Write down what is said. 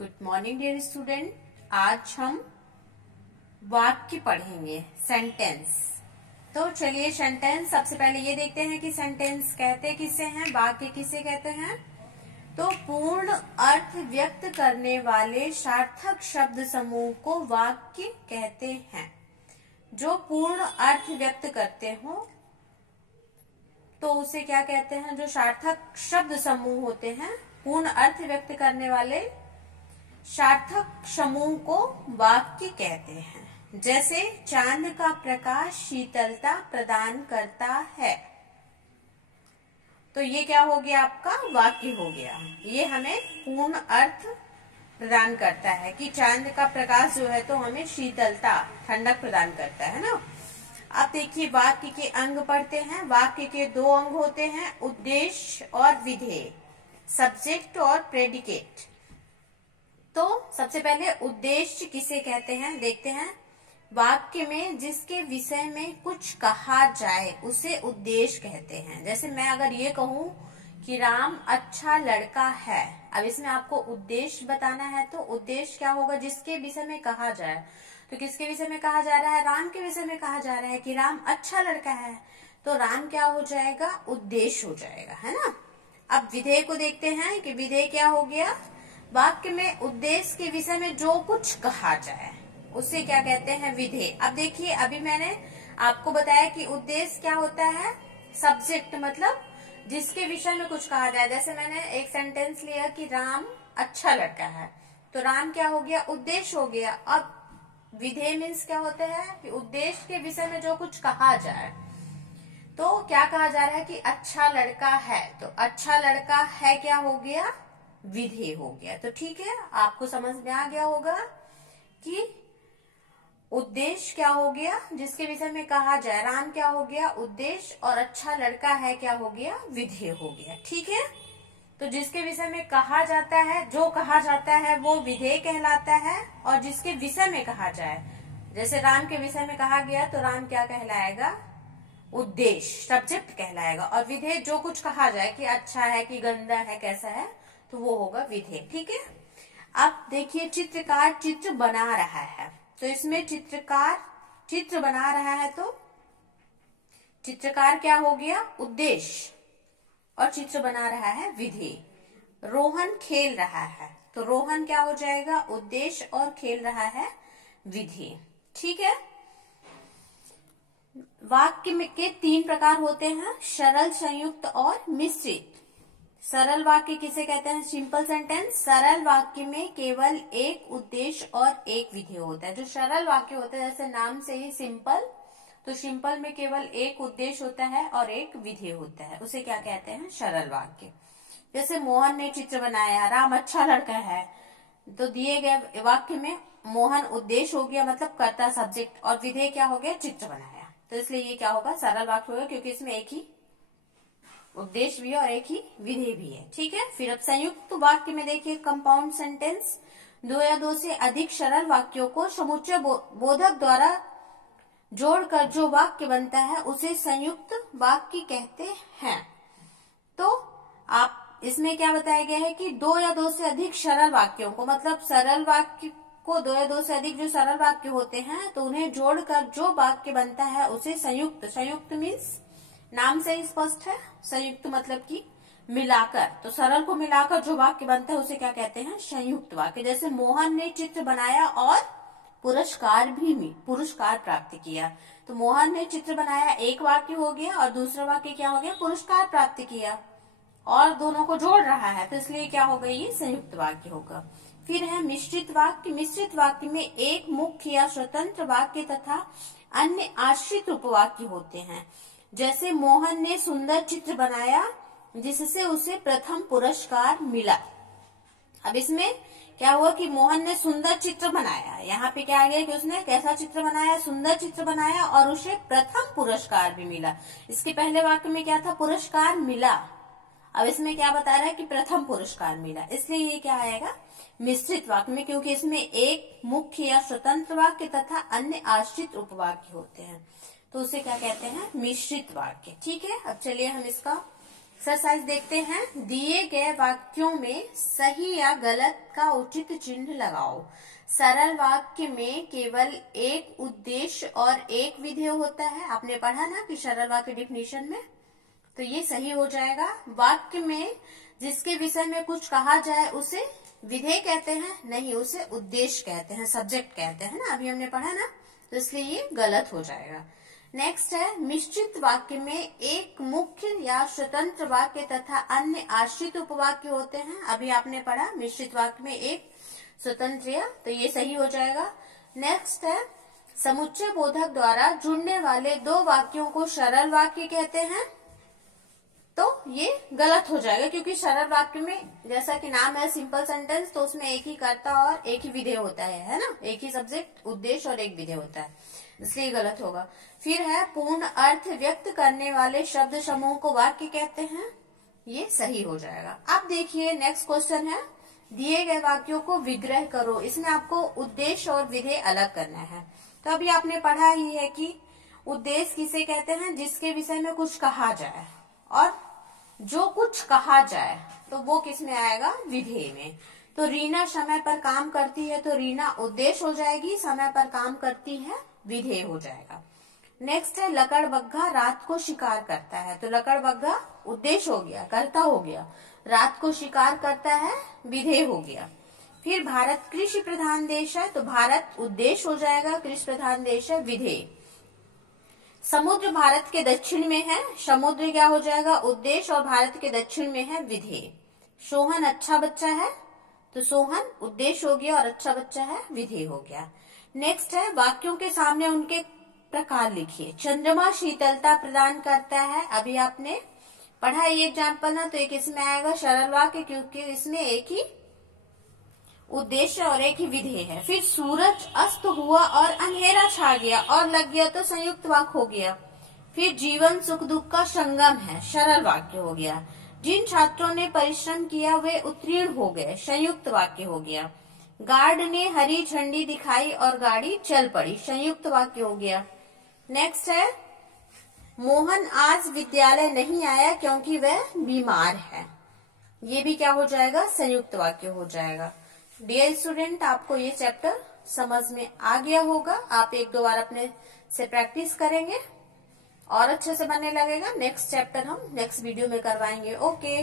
Good morning dear student. आज हम वाक्य पढ़ेंगे, सेंटेंस। तो चलिए सेंटेंस सबसे पहले ये देखते हैं कि सेंटेंस कहते किसे हैं, वाक्य किसे कहते हैं। तो पूर्ण अर्थ व्यक्त करने वाले सार्थक शब्द समूह को वाक्य कहते हैं। जो पूर्ण अर्थ व्यक्त करते हो तो उसे क्या कहते हैं। जो सार्थक शब्द समूह होते हैं, पूर्ण अर्थ व्यक्त करने वाले सार्थक समूह को वाक्य कहते हैं। जैसे चांद का प्रकाश शीतलता प्रदान करता है, तो ये क्या हो गया, आपका वाक्य हो गया। ये हमें पूर्ण अर्थ प्रदान करता है कि चांद का प्रकाश जो है तो हमें शीतलता, ठंडक प्रदान करता है ना। अब देखिए वाक्य के अंग पढ़ते हैं। वाक्य के दो अंग होते हैं, उद्देश्य और विधेय, सब्जेक्ट और प्रेडिकेट। तो सबसे पहले उद्देश्य किसे कहते हैं देखते हैं। वाक्य में जिसके विषय में कुछ कहा जाए उसे उद्देश्य कहते हैं। जैसे मैं अगर ये कहूं कि राम अच्छा लड़का है, अब इसमें आपको उद्देश्य बताना है, तो उद्देश्य क्या होगा, जिसके विषय में कहा जाए। तो किसके विषय में कहा जा रहा है, राम के विषय में कहा जा रहा है कि राम अच्छा लड़का है, तो राम क्या हो जाएगा, उद्देश्य हो जाएगा, है ना। अब विधेय को देखते हैं कि विधेय क्या हो गया। वाक्य में उद्देश्य के विषय में जो कुछ कहा जाए उसे क्या कहते हैं, विधेय। अब देखिए अभी मैंने आपको बताया कि उद्देश्य क्या होता है, सब्जेक्ट मतलब जिसके विषय में कुछ कहा जाए। जैसे मैंने एक सेंटेंस लिया कि राम अच्छा लड़का है, तो राम क्या हो गया, उद्देश्य हो गया। अब विधेय मीन्स क्या होता है कि उद्देश्य के विषय में जो कुछ कहा जाए। तो क्या कहा जा रहा है कि अच्छा लड़का है, तो अच्छा लड़का है क्या हो गया, विधेय हो गया। तो ठीक है, आपको समझ में आ गया होगा कि उद्देश्य क्या हो गया, जिसके विषय में कहा जाए। राम क्या हो गया, उद्देश्य, और अच्छा लड़का है क्या हो गया, विधेय हो गया। ठीक है, तो जिसके विषय में कहा जाता है, जो कहा जाता है वो विधेय कहलाता है। और जिसके विषय में कहा जाए, जैसे राम के विषय में कहा गया तो राम क्या कहलाएगा, उद्देश्य, सब्जेक्ट कहलाएगा। और विधेय जो कुछ कहा जाए कि अच्छा है कि गंदा है, कैसा है, तो वो होगा विधेय। ठीक है। अब देखिए चित्रकार चित्र बना रहा है, तो इसमें चित्रकार चित्र बना रहा है, तो चित्रकार क्या हो गया, उद्देश्य, और चित्र बना रहा है विधेय। रोहन खेल रहा है, तो रोहन क्या हो जाएगा, उद्देश्य, और खेल रहा है विधेय। ठीक है। वाक्य में के तीन प्रकार होते हैं, सरल, संयुक्त और मिश्रित। सरल वाक्य किसे कहते हैं, सिंपल सेंटेंस। सरल वाक्य में केवल एक उद्देश्य और एक विधेय होता है। जो सरल वाक्य होता है, जैसे नाम से ही सिंपल, तो सिंपल में केवल एक उद्देश्य होता है और एक विधेय होता है, उसे क्या कहते हैं, सरल वाक्य। जैसे मोहन ने चित्र बनाया, राम अच्छा लड़का है, तो दिए गए वाक्य में मोहन उद्देश्य हो गया, मतलब कर्ता, सब्जेक्ट, और विधेय क्या हो गया, चित्र बनाया। तो इसलिए ये क्या होगा, सरल वाक्य होगा, क्योंकि इसमें एक ही उद्देश्य भी है और एक ही विधेय भी है। ठीक है। फिर अब संयुक्त वाक्य में देखिए, कंपाउंड सेंटेंस, दो या दो से अधिक सरल वाक्यों को समुच्चय बोधक द्वारा जोड़कर जो वाक्य बनता है उसे संयुक्त वाक्य कहते हैं। तो आप इसमें क्या बताया गया है कि दो या दो से अधिक सरल वाक्यों को, मतलब सरल वाक्य को दो या दो से अधिक जो सरल वाक्य होते हैं, तो उन्हें जोड़कर जो वाक्य बनता है उसे संयुक्त, संयुक्त मीन्स नाम से ही स्पष्ट है, संयुक्त मतलब कि मिलाकर, तो सरल को मिलाकर जो वाक्य बनता है उसे क्या कहते हैं, संयुक्त वाक्य। जैसे मोहन ने चित्र बनाया और पुरस्कार प्राप्त किया, तो मोहन ने चित्र बनाया एक वाक्य हो गया, और दूसरा वाक्य क्या हो गया, पुरस्कार प्राप्त किया, और दोनों को जोड़ रहा है, तो इसलिए क्या होगा, ये संयुक्त वाक्य होगा। फिर है मिश्रित वाक्य। मिश्रित वाक्य में एक मुख्य या स्वतंत्र वाक्य तथा अन्य आश्रित उपवाक्य होते हैं। जैसे मोहन ने सुंदर चित्र बनाया जिससे उसे प्रथम पुरस्कार मिला। अब इसमें क्या हुआ कि मोहन ने सुंदर चित्र बनाया, यहाँ पे क्या आ गया कि उसने कैसा चित्र बनाया, सुंदर चित्र बनाया, और उसे प्रथम पुरस्कार भी मिला। इसके पहले वाक्य में क्या था, पुरस्कार मिला। अब इसमें क्या बता रहा है कि प्रथम पुरस्कार मिला, इसलिए ये क्या आएगा, मिश्रित वाक्य में, क्योंकि इसमें एक मुख्य या स्वतंत्र वाक्य तथा अन्य आश्रित उपवाक्य होते हैं, तो उसे क्या कहते हैं, मिश्रित वाक्य। ठीक है। अब चलिए हम इसका एक्सरसाइज देखते हैं। दिए गए वाक्यों में सही या गलत का उचित चिन्ह लगाओ। सरल वाक्य में केवल एक उद्देश्य और एक विधेय होता है। आपने पढ़ा ना कि सरल वाक्य डिफिनीशन में, तो ये सही हो जाएगा। वाक्य में जिसके विषय में कुछ कहा जाए उसे विधेय कहते हैं, नहीं उसे उद्देश्य कहते हैं, सब्जेक्ट कहते हैं ना, अभी हमने पढ़ा ना, तो इसलिए ये गलत हो जाएगा। नेक्स्ट है, मिश्रित वाक्य में एक मुख्य या स्वतंत्र वाक्य तथा अन्य आश्रित उपवाक्य होते हैं। अभी आपने पढ़ा मिश्रित वाक्य में एक स्वतंत्र, तो ये सही हो जाएगा। नेक्स्ट है, समुच्चय बोधक द्वारा जुड़ने वाले दो वाक्यों को सरल वाक्य कहते हैं, तो ये गलत हो जाएगा क्योंकि सरल वाक्य में जैसा कि नाम है सिंपल सेंटेंस, तो उसमें एक ही कर्ता और एक ही विधेय होता है ना, एक ही सब्जेक्ट उद्देश्य और एक विधेय होता है, इसलिए गलत होगा। फिर है, पूर्ण अर्थ व्यक्त करने वाले शब्द समूह को वाक्य कहते हैं, ये सही हो जाएगा। अब देखिए नेक्स्ट क्वेश्चन है, दिए गए वाक्यों को विग्रह करो। इसमें आपको उद्देश्य और विधेय अलग करना है। तो अभी आपने पढ़ा ही है कि उद्देश्य किसे कहते हैं, जिसके विषय में कुछ कहा जाए, और जो कुछ कहा जाए तो वो किस में आएगा, विधेय में। तो रीना समय पर काम करती है, तो रीना उद्देश्य हो जाएगी, समय पर काम करती है विधेय हो जाएगा। नेक्स्ट है, लकड़बग्घा रात को शिकार करता है, तो लकड़बग्घा उद्देश्य हो गया, कर्ता हो गया, रात को शिकार करता है विधेय हो गया। फिर भारत कृषि प्रधान देश है, तो भारत उद्देश्य हो जाएगा, कृषि प्रधान देश है विधेय। समुद्र भारत के दक्षिण में है, समुद्र क्या हो जाएगा, उद्देश्य, और भारत के दक्षिण में है विधेय। सोहन अच्छा बच्चा है, तो सोहन उद्देश्य हो गया और अच्छा बच्चा है विधेय हो गया। नेक्स्ट है, वाक्यों के सामने उनके प्रकार लिखिए। चंद्रमा शीतलता प्रदान करता है, अभी आपने पढ़ा ये एग्जाम्पल ना, तो एक इसमें आएगा सरल वाक्य क्योंकि इसमें एक ही उद्देश्य और एक ही विधेय है। फिर सूरज अस्त हुआ और अंधेरा छा गया और लग गया, तो संयुक्त वाक्य हो गया। फिर जीवन सुख दुख का संगम है, सरल वाक्य हो गया। जिन छात्रों ने परिश्रम किया वे उत्तीर्ण हो गए, संयुक्त वाक्य हो गया। गार्ड ने हरी झंडी दिखाई और गाड़ी चल पड़ी, संयुक्त वाक्य हो गया। नेक्स्ट है, मोहन आज विद्यालय नहीं आया क्योंकि वह बीमार है, ये भी क्या हो जाएगा, संयुक्त वाक्य हो जाएगा। डियर स्टूडेंट, आपको ये चैप्टर समझ में आ गया होगा। आप एक दो बार अपने से प्रैक्टिस करेंगे और अच्छे से बनने लगेगा। नेक्स्ट चैप्टर हम नेक्स्ट वीडियो में करवाएंगे। ओके।